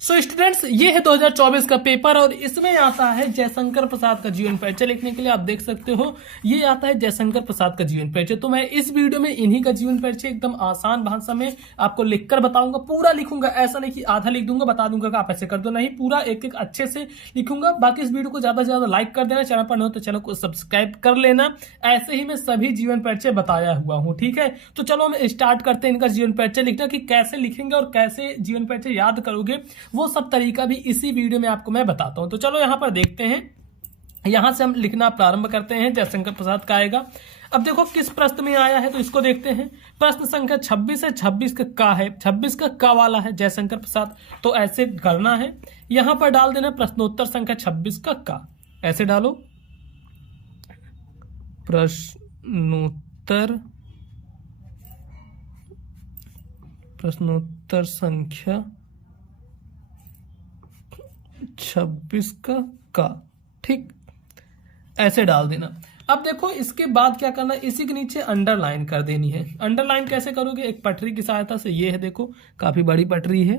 So students, ये है 2024 का पेपर और इसमें आता है जयशंकर प्रसाद का जीवन परिचय लिखने के लिए। आप देख सकते हो ये आता है जयशंकर प्रसाद का जीवन परिचय। तो मैं इस वीडियो में इन्हीं का जीवन परिचय एकदम आसान भाषा में आपको लिखकर बताऊंगा। पूरा लिखूंगा, ऐसा नहीं कि आधा लिख दूंगा बता दूंगा कि आप ऐसे कर दो, नहीं, पूरा एक एक अच्छे से लिखूंगा। बाकी इस वीडियो को ज्यादा से ज्यादा लाइक कर देना, चैनल पर न हो तो चैनल को सब्सक्राइब कर लेना। ऐसे ही मैं सभी जीवन परिचय बताया हुआ हूँ, ठीक है। तो चलो हम स्टार्ट करते हैं इनका जीवन परिचय लिखना, कि कैसे लिखेंगे और कैसे जीवन परिचय याद करोगे, वो सब तरीका भी इसी वीडियो में आपको मैं बताता हूं। तो चलो यहां पर देखते हैं, यहां से हम लिखना प्रारंभ करते हैं। जयशंकर प्रसाद का आएगा। अब देखो किस प्रश्न में आया है, तो इसको देखते हैं। प्रश्न संख्या 26 है, 26 का है, 26 का वाला है जयशंकर प्रसाद। तो ऐसे करना है, यहां पर डाल देना प्रश्नोत्तर संख्या 26 का ऐसे डालो, प्रश्नोत्तर संख्या 26 का ठीक ऐसे डाल देना। अब देखो इसके बाद क्या करना, इसी के नीचे अंडरलाइन कर देनी है। अंडरलाइन कैसे करोगे, एक पटरी की सहायता से। ये है, देखो काफी बड़ी पटरी है,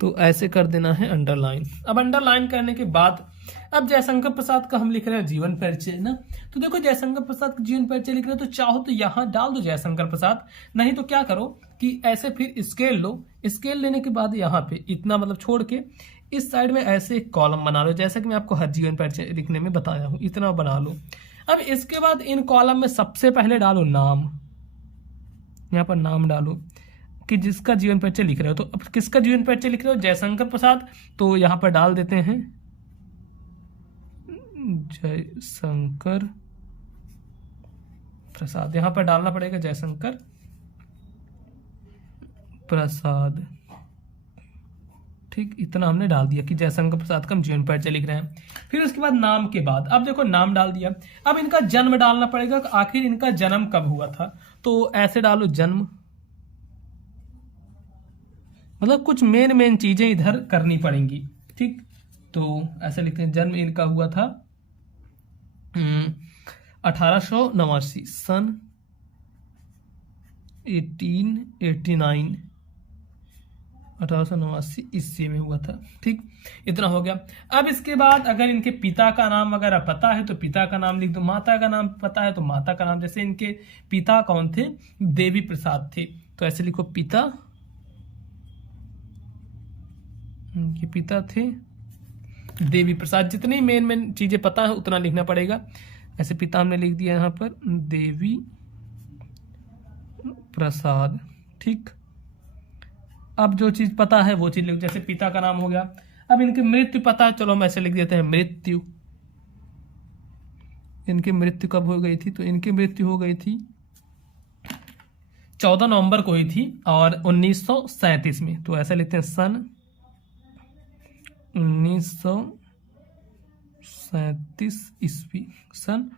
तो ऐसे कर देना है अंडरलाइन। अब अंडरलाइन करने के बाद अब जयशंकर प्रसाद का हम लिख रहे हैं जीवन परिचय ना। तो देखो जयशंकर प्रसाद का जीवन परिचय लिख रहे हैं, तो चाहो तो यहां डाल दो जयशंकर प्रसाद, नहीं तो क्या करो कि ऐसे फिर स्केल लो। स्केल लेने के बाद यहाँ पे इतना मतलब छोड़ के इस साइड में ऐसे एक कॉलम बना लो, जैसा कि मैं आपको हर जीवन परिचय लिखने में बताया हूं, इतना बना लो। अब इसके बाद इन कॉलम में सबसे पहले डालो नाम, यहाँ पर नाम डालो कि जिसका जीवन परिचय लिख रहे हो। तो अब किसका जीवन परिचय लिख रहे हो, जयशंकर प्रसाद, तो यहां पर डाल देते हैं जयशंकर प्रसाद। यहां पर डालना पड़ेगा जयशंकर प्रसाद, ठीक, इतना हमने डाल दिया कि जयशंकर प्रसाद का हम जीवन परिचय लिख रहे हैं। फिर उसके बाद नाम के बाद अब देखो नाम डाल दिया। अब इनका जन्म डालना पड़ेगा, आखिर इनका जन्म कब हुआ था। तो ऐसे डालो जन्म, मतलब कुछ मेन चीजें इधर करनी पड़ेंगी, ठीक। तो ऐसे लिखते हैं जन्म इनका हुआ था 1889 सन 1889 1889 ईस्वी में हुआ था, ठीक, इतना हो गया। अब इसके बाद अगर इनके पिता का नाम वगैरह पता है तो पिता का नाम लिख दो, माता का नाम पता है तो माता का नाम। जैसे इनके पिता कौन थे, देवी प्रसाद थे, तो ऐसे लिखो पिता, इनके पिता थे देवी प्रसाद। जितनी मेन चीजें पता है उतना लिखना पड़ेगा। ऐसे पिता हमने लिख दिया यहाँ पर देवी प्रसाद, ठीक। अब जो चीज पता है वो चीज लिख, जैसे पिता का नाम हो गया। अब इनकी मृत्यु पता है, चलो हम ऐसे लिख देते हैं मृत्यु। इनकी मृत्यु कब हो गई थी, तो इनकी मृत्यु हो गई थी 14 नवंबर को हुई थी और 1937 में। तो ऐसे लिखते हैं सन 1937 ईस्वी, सन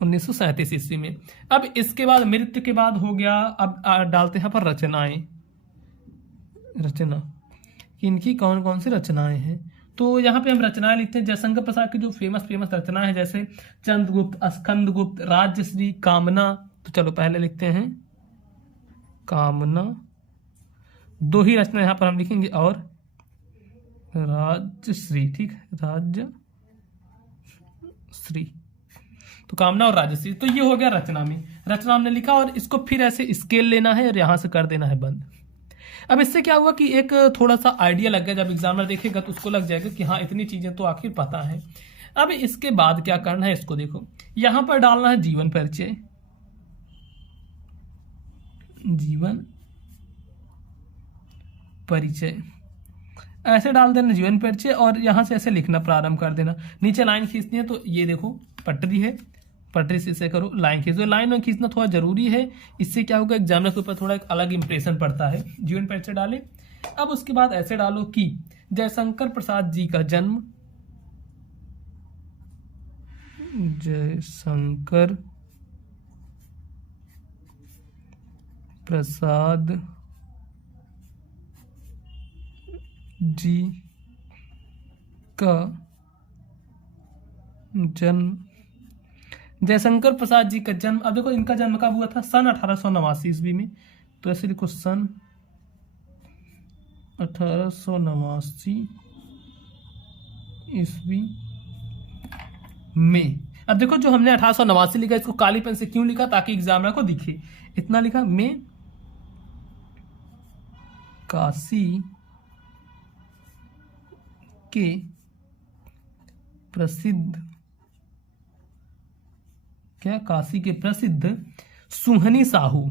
1937 ईस्वी में। अब इसके बाद मृत्यु के बाद हो गया, अब डालते हैं यहाँ पर रचना कि इनकी कौन कौन सी रचनाएं हैं। तो यहाँ पे हम रचनाएं लिखते हैं जयशंकर प्रसाद की जो फेमस रचनाएं हैं, जैसे चंद्रगुप्त, स्कंदगुप्त, राजश्री, कामना। तो चलो पहले लिखते हैं कामना, दो ही रचना यहाँ पर हम लिखेंगे, और राजश्री, ठीक, राजश्री। तो कामना और राजश्री, तो ये हो गया रचना में। रचना हमने लिखा और इसको फिर ऐसे स्केल लेना है और यहां से कर देना है बंद। अब इससे क्या हुआ कि एक थोड़ा सा आइडिया लग गया, जब एग्जामिनर देखेगा तो उसको लग जाएगा कि हाँ इतनी चीजें तो आखिर पता है। अब इसके बाद क्या करना है, इसको देखो, यहां पर डालना है जीवन परिचय, जीवन परिचय ऐसे डाल देना जीवन परिचय, और यहां से ऐसे लिखना प्रारंभ कर देना। नीचे लाइन खींचनी है, तो ये देखो पटरी है, पटरी से इसे करो लाइन खींचो। लाइन में खींचना थोड़ा जरूरी है, इससे क्या होगा एग्जामिनर के ऊपर थोड़ा एक अलग इंप्रेशन पड़ता है। जीवन परिचय डाले। अब उसके बाद ऐसे डालो कि जयशंकर प्रसाद जी का जन्म, जयशंकर प्रसाद जी का जन्म, जयशंकर प्रसाद जी का जन्म। अब देखो इनका जन्म कब हुआ था, सन 1889 ईस्वी में। तो ऐसे लिखो सन 1889 ईस्वी में। अब देखो जो हमने 1889 लिखा, इसको काली पेन से क्यों लिखा, ताकि एग्जामिनर को दिखे। इतना लिखा, में काशी के प्रसिद्ध, क्या, काशी के प्रसिद्ध सुहनी साहू,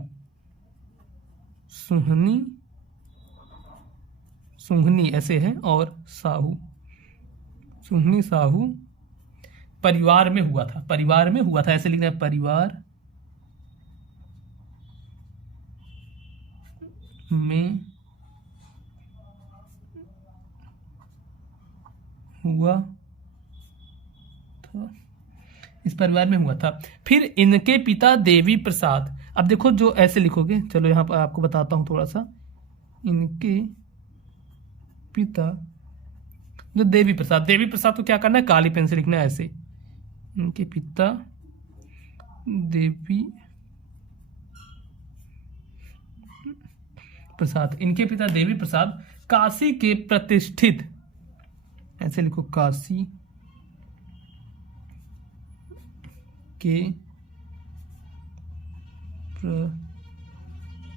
सुहनी ऐसे है, और साहू, सुहनी साहू परिवार में हुआ था, परिवार में हुआ था ऐसे लिखना है, परिवार में हुआ था, इस परिवार में हुआ था। फिर इनके पिता देवी प्रसाद, अब देखो जो ऐसे लिखोगे, चलो यहां पर आपको बताता हूं थोड़ा सा। इनके पिता जो देवी प्रसाद, देवी प्रसाद को क्या करना है, काली पेन से लिखना है ऐसे। इनके पिता देवी प्रसाद, इनके पिता देवी प्रसाद काशी के प्रतिष्ठित, ऐसे लिखो, काशी के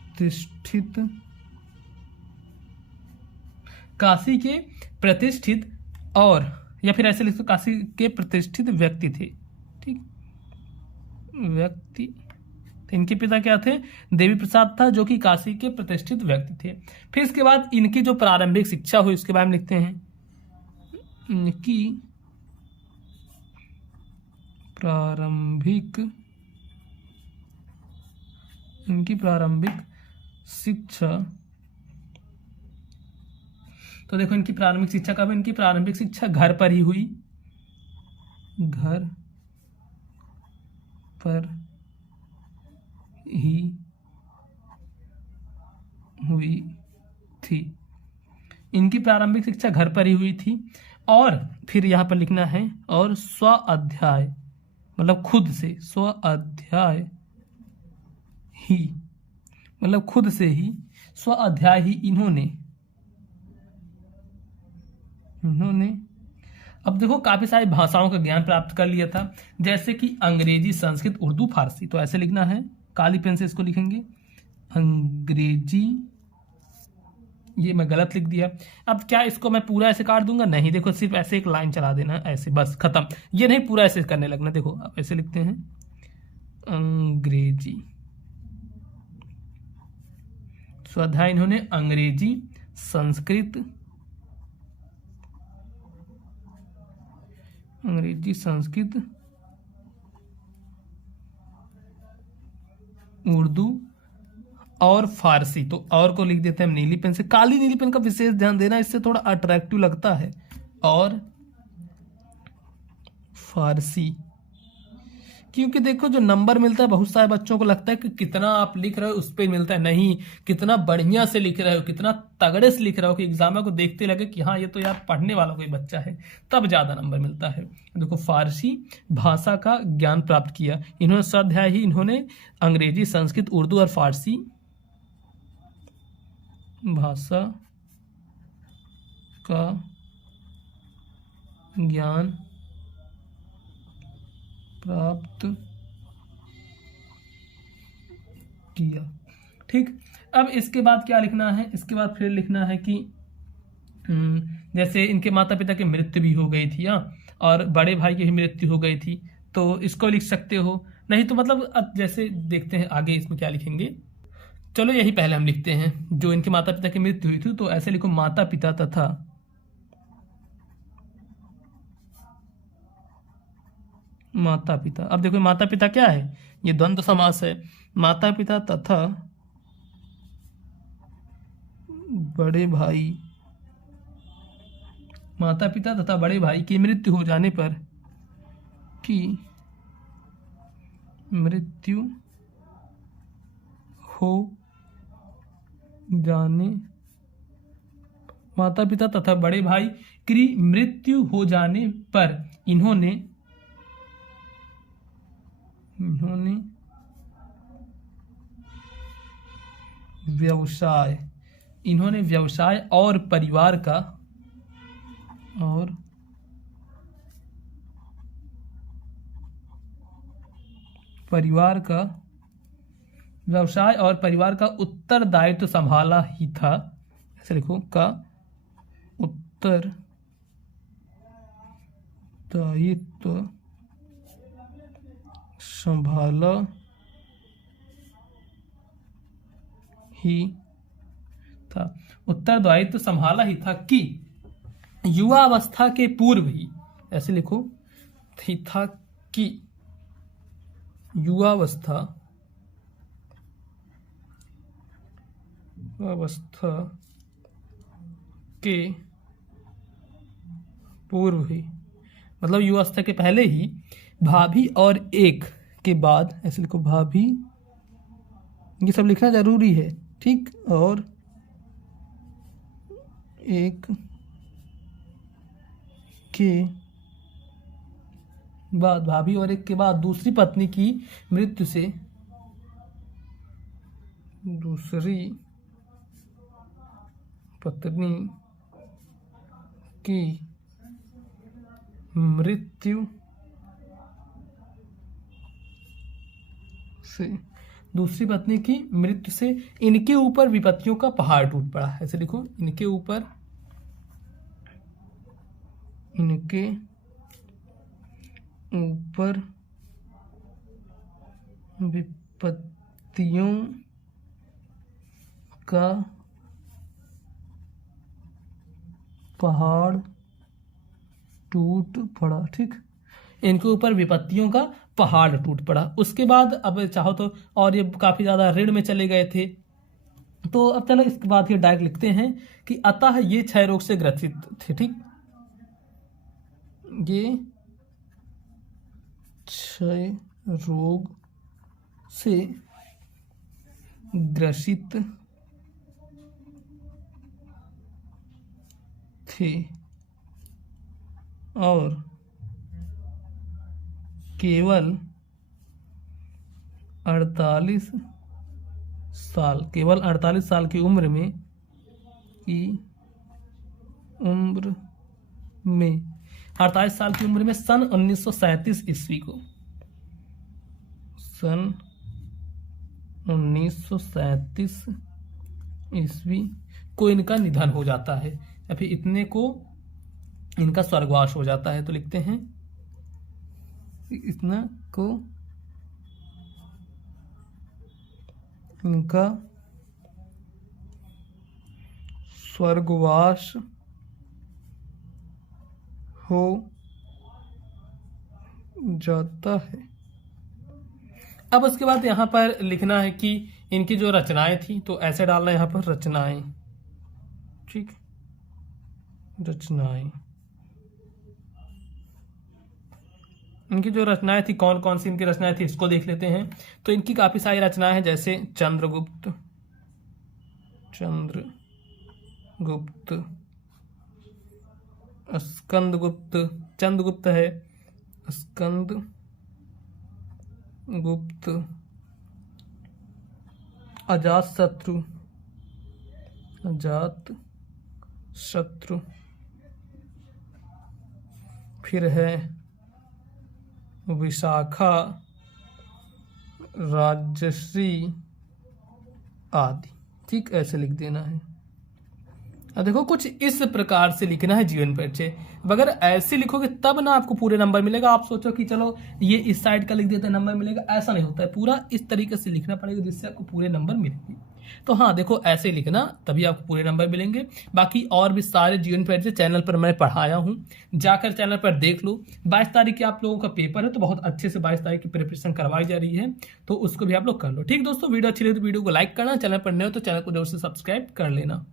प्रतिष्ठित, काशी के प्रतिष्ठित, और या फिर ऐसे लिखो, काशी के प्रतिष्ठित व्यक्ति थे, ठीक, व्यक्ति। तो इनके पिता क्या थे, देवी प्रसाद था, जो कि काशी के प्रतिष्ठित व्यक्ति थे। फिर इसके बाद इनकी जो प्रारंभिक शिक्षा हुई उसके बारे में लिखते हैं। इनकी प्रारंभिक शिक्षा, तो देखो इनकी प्रारंभिक शिक्षा कब, इनकी प्रारंभिक शिक्षा घर पर ही हुई, घर पर ही हुई थी, इनकी प्रारंभिक शिक्षा घर पर ही हुई थी। और फिर यहां पर लिखना है, और स्व अध्याय, मतलब खुद से, स्व अध्याय ही, मतलब खुद से ही, स्व अध्याय ही इन्होंने अब देखो काफी सारी भाषाओं का ज्ञान प्राप्त कर लिया था, जैसे कि अंग्रेजी, संस्कृत, उर्दू, फारसी। तो ऐसे लिखना है, काली पेन से इसको लिखेंगे, अंग्रेजी, ये मैं गलत लिख दिया। अब क्या इसको मैं पूरा ऐसे काट दूंगा, नहीं, देखो सिर्फ ऐसे एक लाइन चला देना ऐसे, बस खत्म। ये नहीं पूरा ऐसे करने लगना। देखो अब ऐसे लिखते हैं, अंग्रेजी, स्वाध्याय इन्होंने अंग्रेजी, संस्कृत, उर्दू और फारसी। तो और को लिख देते हैं हम नीली पेन से। काली नीली पेन का विशेष ध्यान देना, इससे थोड़ा अट्रैक्टिव लगता है। और फारसी, क्योंकि देखो जो नंबर मिलता है, बहुत सारे बच्चों को लगता है कि कितना आप लिख रहे हो उस पर मिलता है, नहीं, कितना बढ़िया से लिख रहे हो, कितना तगड़े से लिख रहे हो कि एग्जाम को देखते लगे कि हाँ ये तो यार पढ़ने वाला कोई बच्चा है, तब ज्यादा नंबर मिलता है। देखो फारसी भाषा का ज्ञान प्राप्त किया इन्होंने, स्वाध्याय ही इन्होंने अंग्रेजी, संस्कृत, उर्दू और फारसी भाषा का ज्ञान प्राप्त किया। ठीक, अब इसके बाद क्या लिखना है, इसके बाद फिर लिखना है कि जैसे इनके माता पिता की मृत्यु भी हो गई थी, हाँ, और बड़े भाई की भी मृत्यु हो गई थी, तो इसको लिख सकते हो। नहीं तो मतलब अब जैसे देखते हैं आगे इसमें क्या लिखेंगे। चलो यही पहले हम लिखते हैं, जो इनके माता पिता की मृत्यु हुई थी, तो ऐसे लिखो, माता पिता तथा माता पिता। अब देखो माता पिता क्या है, ये द्वंद्व समास है। माता पिता तथा बड़े भाई, माता पिता तथा बड़े भाई की मृत्यु हो जाने पर, की मृत्यु हो जाने, माता पिता तथा बड़े भाई की मृत्यु हो जाने पर इन्होंने व्यवसाय, इन्होंने व्यवसाय और परिवार का व्यवसाय और परिवार का उत्तरदायित्व संभाला ही था, ऐसे लिखो, का उत्तरदायित्व संभाला ही था, उत्तरदायित्व संभाला ही था कि युवावस्था के पूर्व ही, ऐसे लिखो, ही था कि युवावस्था के पूर्व ही, मतलब युवावस्था के पहले ही, भाभी और एक के बाद, ऐसे लिखो, भाभी, ये सब लिखना जरूरी है, ठीक, और एक के बाद, भाभी और एक के बाद दूसरी पत्नी की मृत्यु से, दूसरी पत्नी की मृत्यु से इनके ऊपर विपत्तियों का पहाड़ टूट पड़ा, ऐसे लिखो, इनके ऊपर विपत्तियों का पहाड़ टूट पड़ा, ठीक, इनके ऊपर विपत्तियों का पहाड़ टूट पड़ा। उसके बाद अब चाहो तो, और ये काफी ज्यादा ऋण में चले गए थे, तो अब चलो इसके बाद ये डायरेक्ट लिखते हैं कि अतः ये क्षय रोग से ग्रसित थे, ठीक, ये क्षय रोग से ग्रसित थे और केवल 48 साल की उम्र में 48 साल की उम्र में सन 1937 ईस्वी को, सन 1937 ईस्वी को इनका निधन हो जाता है, या फिर इतने को इनका स्वर्गवास हो जाता है। तो लिखते हैं इतना को इनका स्वर्गवास हो जाता है। अब उसके बाद यहाँ पर लिखना है कि इनकी जो रचनाएं थी, तो ऐसे डालना है यहाँ पर रचनाएं, ठीक, रचनाएं, इनकी जो रचनाएं थी, कौन कौन सी इनकी रचनाएं थी इसको देख लेते हैं। तो इनकी काफी सारी रचनाएं हैं, जैसे चंद्रगुप्त, स्कंदगुप्त, चंद्रगुप्त है, स्कंदगुप्त, अजातशत्रु, फिर है विशाखा, राजश्री आदि, ठीक, ऐसे लिख देना है। अब देखो कुछ इस प्रकार से लिखना है जीवन परिचय। अगर ऐसे लिखोगे तब ना आपको पूरे नंबर मिलेगा। आप सोचो कि चलो ये इस साइड का लिख देते हैं नंबर मिलेगा, ऐसा नहीं होता है। पूरा इस तरीके से लिखना पड़ेगा जिससे आपको पूरे नंबर मिलेंगे। तो हाँ देखो, ऐसे लिखना तभी आपको पूरे नंबर मिलेंगे। बाकी और भी सारे जीवन परिचय चैनल पर मैं पढ़ाया हूँ, जाकर चैनल पर देख लो। 22 तारीख की आप लोगों का पेपर है, तो बहुत अच्छे से 22 तारीख की प्रिपरेशन करवाई जा रही है, तो उसको भी आप लोग कर लो। ठीक दोस्तों, वीडियो अच्छी लगी तो वीडियो को लाइक करना, चैनल पर नए हो तो चैनल को जरूर से सब्सक्राइब कर लेना।